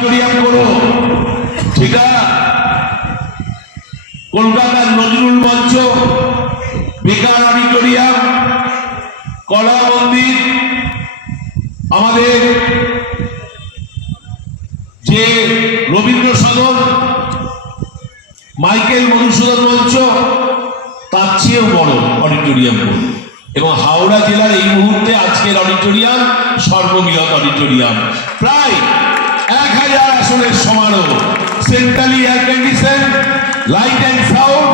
Auditorium করো, সেটা কলকাতার নজরুল মঞ্চ, বেকার অডিটোরিয়াম, কলা মন্দির, আমাদের যে রবীন্দ্র সদন, মাইকেল মধুসূদন মঞ্চ, তার চেয়েও বড় অডিটোরিয়াম করুন। এবং হাওড়া জেলার এই মুহূর্তে আজকের অডিটোরিয়াম সর্ববৃহৎ অডিটোরিয়াম, প্রায় 1000 আসনের সমারোহ, centrally air condition, light and sound,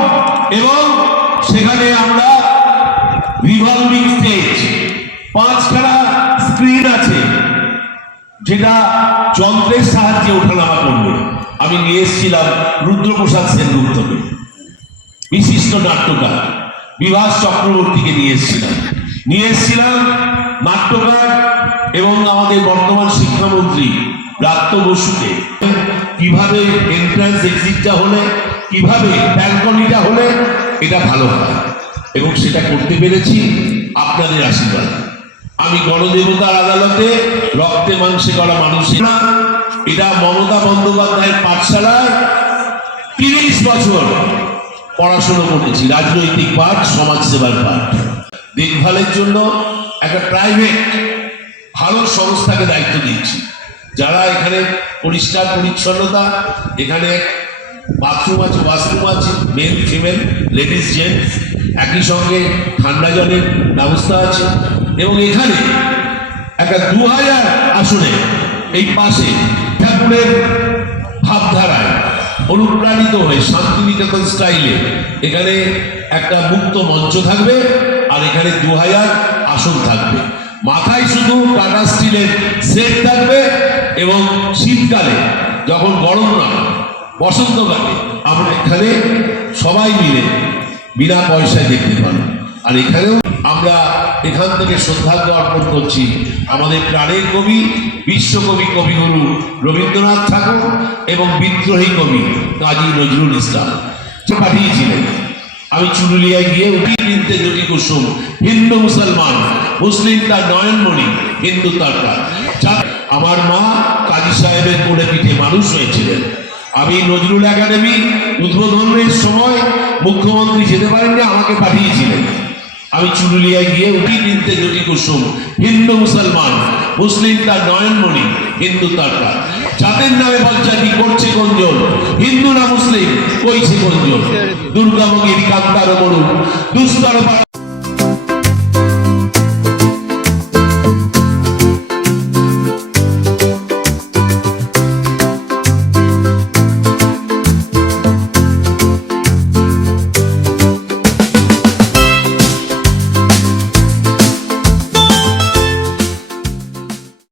এবং সেখানে আমরা রিভলভিং স্টেজ, 5খানা স্ক্রিন আছে যেটা যন্ত্রের সাহায্যে ওঠানামা করবে। আমি নিয়ে এসেছিলাম রুদ্রপ্রসাদ সেনগুপ্তকে, বিশিষ্ট নাট্যকার বিভাস চক্রবর্তীকে নিয়ে এসেছিলাম নাট্যকার এবং আমাদের বর্তমান শিক্ষামন্ত্রী ব্রাত্য বসুকে। কিভাবে এন্ট্রান্স এক্সিটটা হলে, কিভাবে ব্যালকনিটা হলে এটা ভালো হয়, এবং সেটা করতে পেরেছি আপনাদের আশীর্বাদ। আমি গণদেবতার আদালতে রক্তে মাংসে করা মানুষেরা, এটা মমতা বন্দ্যোপাধ্যায়ের পাঠশালায় 30 বছর পড়াশোনা করেছি, রাজনৈতিক পাঠ, সমাজসেবার পাঠ। দেখভালের জন্য একটা প্রাইভেট ভালো সংস্থাকে দায়িত্ব দিচ্ছি, যারা এখানে পরিষ্কার পরিচ্ছন্নতা, এখানে বাথরুম আছে, ওয়াশরুম আছে, মেল ফিমেল, লেডিস জেন্টস, একই সঙ্গে ঠান্ডা জলের ব্যবস্থা আছে। এবং এখানে একটা 2000 আসনে এই পাশে ঠাকুরের ভাবধারায় অনুপ্রাণিত হয়ে শান্তিনিকেতন স্টাইলে এখানে একটা মুক্ত মঞ্চ থাকবে, আর এখানে 2000 আসন থাকবে। মাথায় শুধু টাটা স্টিলের সেট থাকবে, এবং শীতকালে যখন গরম না, বসন্তকালে আমরা এখানে সবাই মিলে বিনা পয়সায় দেখতে পারি। আর এখানেও আমরা এখান থেকে শ্রদ্ধার্ঘ্য অর্পণ করছি আমাদের প্রাণের কবি, বিশ্বকবি, কবিগুরু রবীন্দ্রনাথ ঠাকুর এবং বিদ্রোহী কবি কাজী নজরুল ইসলাম পাঠিয়েছিলেন। আমি চুরুলিয়ায় গিয়ে উঠি কিনতে জটি কুসুম, হিন্দু মুসলমান, মুসলিম তার নয়নমণি, হিন্দু তার প্রাণ। আমার মা কাজী সাহেবের কোলে পিঠে মানুষ হয়েছিলেন। আমি নজরুল একাডেমি উদ্বোধনের সময় মুখ্যমন্ত্রী যেতে পারেননি, আমাকে পাঠিয়েছিলেন। আমি চুরুলিয়ায় গিয়ে উঠি কিনতে জটি কুসুম, হিন্দু মুসলমান, মুসলিম তার নয়নমণি, হিন্দু তার প্রাণ। জাতের নামে পঞ্চায়েতি করছে কোনজন, হিন্দু না মুসলিম কইছে কোনজন, দুর্গামগির কান্তার মরু দুস্তর